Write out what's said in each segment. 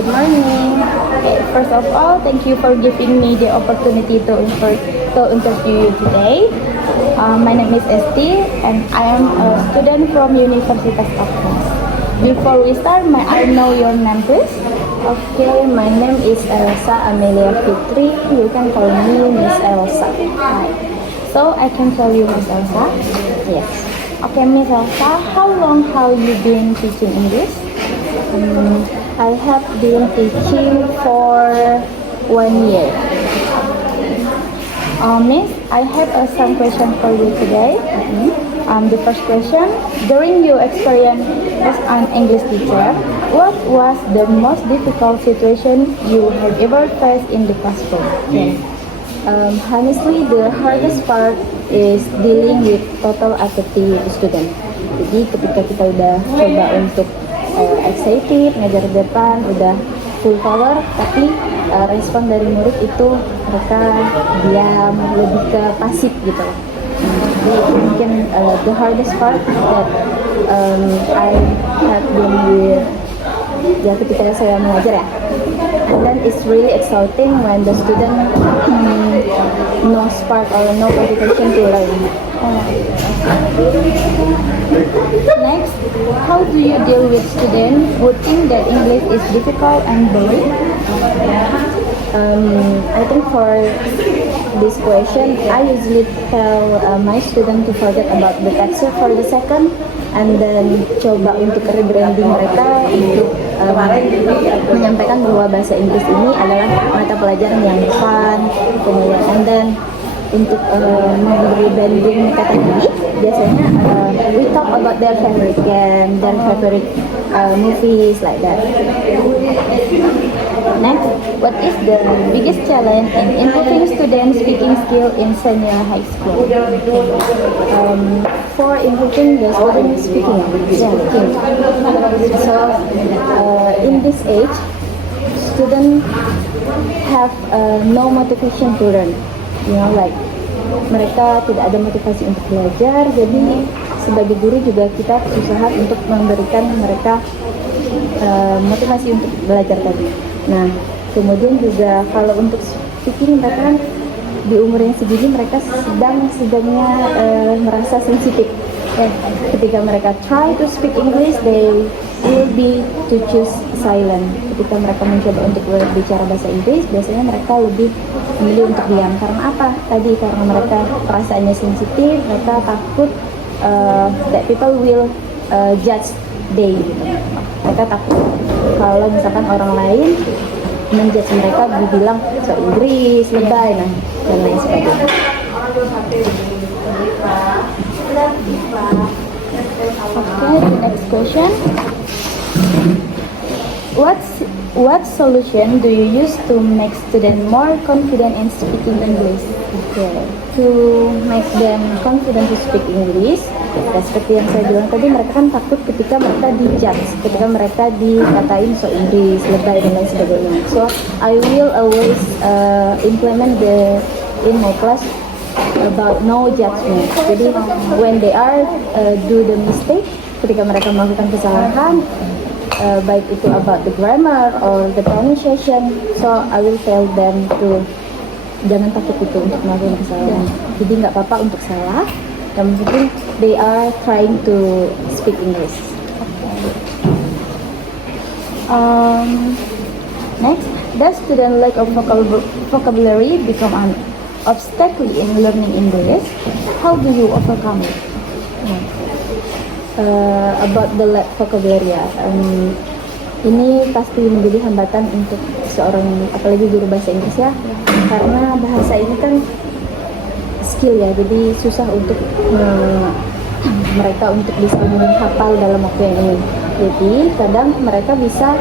good morning. Okay, first of all, thank you for giving me the opportunity to interview you today. My name is Esti, and I am a student from Universitas Kapnas. Before we start, may I know your name, please? Okay, my name is Elsa Amelia Fitri. You can call me Miss Elsa. Right. So I can call you Miss Elsa? Yes. Okay, Miss Elsa, how long have you been teaching English? I have been teaching for 1 year. Miss, I have some question for you today. The first question, during your experience as an English teacher, what was the most difficult situation you have ever faced in the classroom? Okay. Honestly, the hardest part is dealing with total apathy student. Jadi ketika kita udah coba untuk excited, ngajar di depan, udah full power, tapi respon dari murid itu mereka diam, lebih ke pasif gitu. Jadi mungkin the hardest part that I have been with, ya ketika saya mengajar ya. And then it's really exciting when the student no spark or no motivation to learn. Next, how do you deal with students who think that English is difficult and boring? I think for this question, I usually tell my student to forget about the texture for the second, and then coba untuk rebranding mereka untuk menyampaikan bahwa bahasa Inggris ini adalah mata pelajaran yang fun, kemudian and then untuk rebranding kata ini biasanya we talk about their favorite game, their favorite movies like that. Next, what is the biggest challenge in improving students' speaking skill in senior high school? For improving the student speaking, so in this age, students have no motivation to learn. You know, like mereka tidak ada motivasi untuk belajar. Jadi sebagai guru juga kita berusaha untuk memberikan mereka motivasi untuk belajar tadi. Nah, kemudian juga kalau untuk speaking mereka kan di umur yang segini mereka sedangnya merasa sensitif. Ketika mereka try to speak English, they will be to choose silent. Ketika mereka mencoba untuk berbicara bahasa Inggris, biasanya mereka lebih memilih untuk diam. Karena apa? Tadi karena mereka perasaannya sensitif, mereka takut that people will judge they. Mereka takut kalau misalkan orang lain menjudge mereka, dibilang so Inggris, lebay, nah dan lain sebagainya. Okay, the next question. What solution do you use to make students more confident in speaking English? Okay. To make them confident to speak English, ya seperti yang saya bilang tadi, mereka kan takut ketika mereka dijudge, ketika mereka dikatain so Inggris, lebay dan lain sebagainya. So I will always implement in my class about no judgment. Jadi when they are do the mistake, ketika mereka melakukan kesalahan, baik itu about the grammar or the pronunciation, so I will tell them to jangan takut itu untuk melakukan kesalahan. Jadi nggak apa-apa untuk salah, yang penting they are trying to speak English. Next, does student lack of vocabulary become an obstacle in learning English? How do you overcome it? About the lack vocabulary, ini pasti menjadi hambatan untuk seorang, apalagi guru bahasa Inggris ya, karena bahasa ini kan skill ya, jadi susah untuk mereka untuk bisa menghafal dalam waktu yang ini. Jadi kadang mereka bisa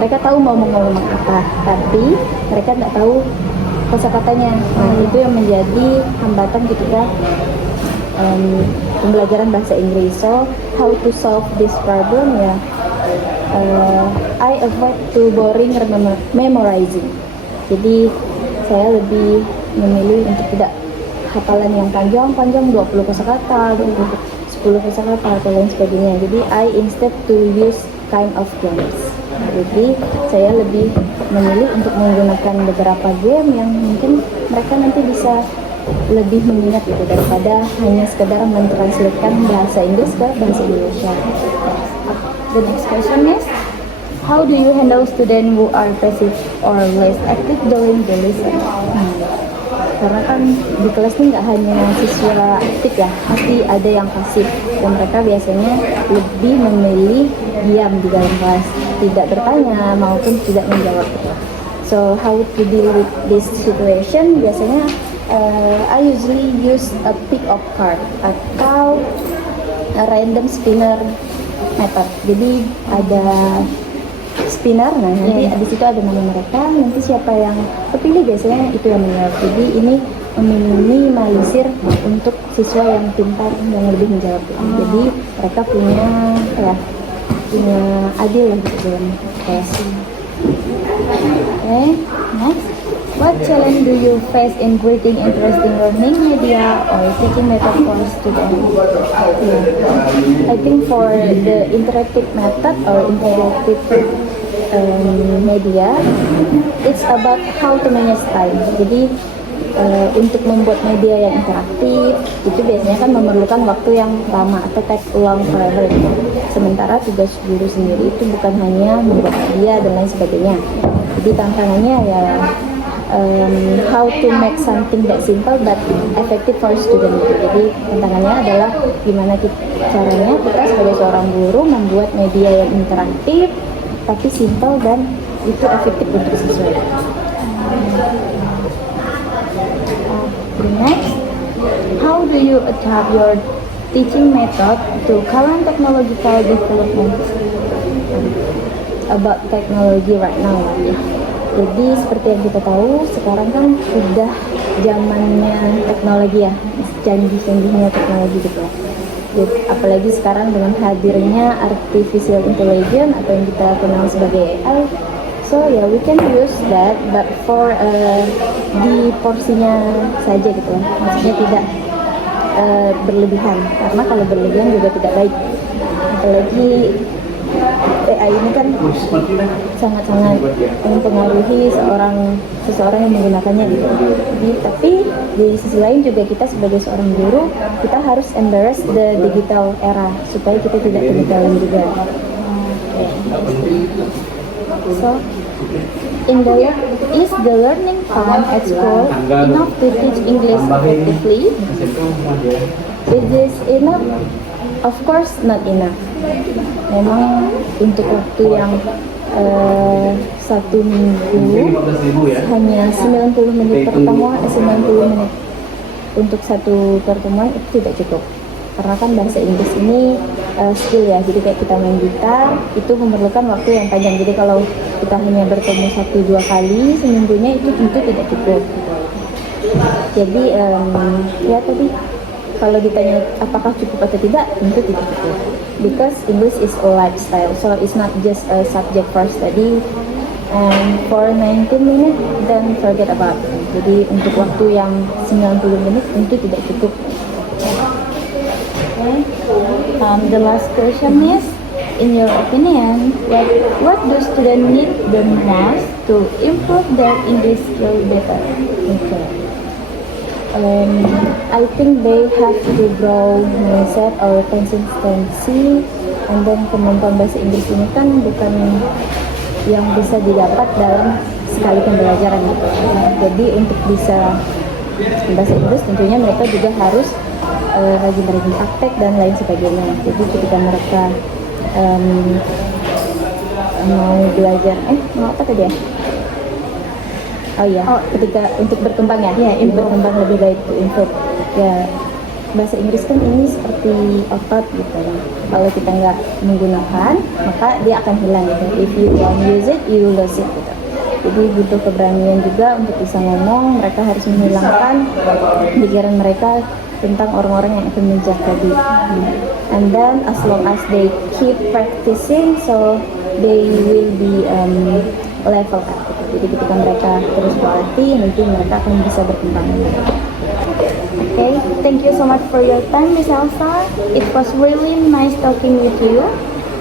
mereka tahu mau ngomong apa, tapi mereka nggak tahu kosakatanya. Nah, itu yang menjadi hambatan ketika pembelajaran bahasa Inggris. So how to solve this problem ya? I avoid to boring memorizing. Jadi saya lebih memilih untuk tidak hafalan yang panjang 20 kosakata, 10 kosakata atau lain sebagainya. Jadi I instead to use kind of games. Jadi saya lebih memilih untuk menggunakan beberapa game yang mungkin mereka nanti bisa lebih mengingat gitu daripada hanya sekedar mentranslatekan bahasa Inggris ke bahasa Indonesia. The next question is, how do you handle students who are passive or less active during the lesson? Karena kan di kelas ini nggak hanya siswa aktif ya, pasti ada yang pasif dan mereka biasanya lebih memilih diam di dalam kelas, tidak bertanya maupun tidak menjawab. So how to deal with this situation? Biasanya I usually use a pick up card atau a random spinner method. Jadi ada spinner, nah nanti di situ ada nama mereka, nanti siapa yang kepilih biasanya itu yang menjawab. Jadi ini meminimalisir untuk siswa yang pintar yang lebih menjawab. Jadi mereka punya adil lah gitu dalam tes. Okay, next. What challenge do you face in creating interesting learning media or teaching method for students? I think for the interactive method or interactive media, it's about how to manage time. Jadi untuk membuat media yang interaktif itu biasanya kan memerlukan waktu yang lama atau take long forever. Sementara tugas guru sendiri itu bukan hanya membuat media dan lain sebagainya. Jadi tantangannya ya how to make something that simple but effective for student. Jadi tantangannya adalah gimana caranya kita sebagai seorang guru membuat media yang interaktif tapi simple dan itu efektif untuk siswa. Next, how do you adapt your teaching method to current technological development? About technology right now. Jadi seperti yang kita tahu sekarang kan sudah zamannya teknologi ya, canggih-canggihnya teknologi gitu ya. Jadi, apalagi sekarang dengan hadirnya artificial intelligence atau yang kita kenal sebagai AI. So yeah, we can use that, but for di porsinya saja gitu ya. Maksudnya tidak berlebihan, karena kalau berlebihan juga tidak baik. Apalagi AI ini kan sangat-sangat mempengaruhi seseorang yang menggunakannya gitu. Jadi, tapi di sisi lain juga kita sebagai seorang guru kita harus embrace the digital era supaya kita tidak ketinggalan juga. So, is the learning time at school enough to teach English effectively? Is this enough? Of course not enough. Memang untuk waktu yang 1 minggu hanya 90 menit pertemuan, 90 menit untuk satu pertemuan itu tidak cukup. Karena kan bahasa Inggris ini skill ya, jadi kayak kita main gitar itu memerlukan waktu yang panjang. Jadi kalau kita hanya bertemu 1-2 kali seminggunya itu tentu tidak cukup. Jadi ya tadi kalau ditanya apakah cukup atau tidak, tentu tidak cukup. Because English is a lifestyle, so it's not just a subject for study. And for 90 minutes, then forget about it. Jadi untuk waktu yang 90 menit tentu tidak cukup. Okay. The last question is, in your opinion, what do students need the most to improve their English skill better? Okay. I think they have to grow mindset or consistency, and then kemampuan bahasa Inggris ini kan bukan yang bisa didapat dalam sekali pembelajaran gitu. Jadi untuk bisa bahasa Inggris tentunya mereka juga harus rajin-rajin praktek dan lain sebagainya. Jadi ketika mereka mau belajar, mau apa tadi ya? Oh iya, ketika untuk berkembang ya, berkembang lebih baik to improve. Ya, bahasa Inggris kan ini seperti otot gitu ya. Kalau kita nggak menggunakan, maka dia akan hilang gitu. If you don't use it, you lose it gitu. Jadi butuh keberanian juga untuk bisa ngomong. Mereka harus menghilangkan pikiran mereka tentang orang-orang yang akan menjudge tadi. And then as long as they keep practicing, so they will be level up. Jadi ketika mereka terus berlatih, nanti mereka akan bisa berkembang. Okay, thank you so much for your time, Miss Elsa. It was really nice talking with you.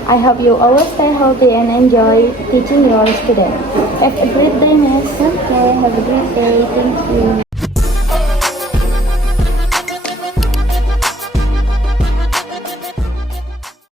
I hope you always stay healthy and enjoy teaching your students. Have a great day, Miss. Okay, have a great day. Thank you.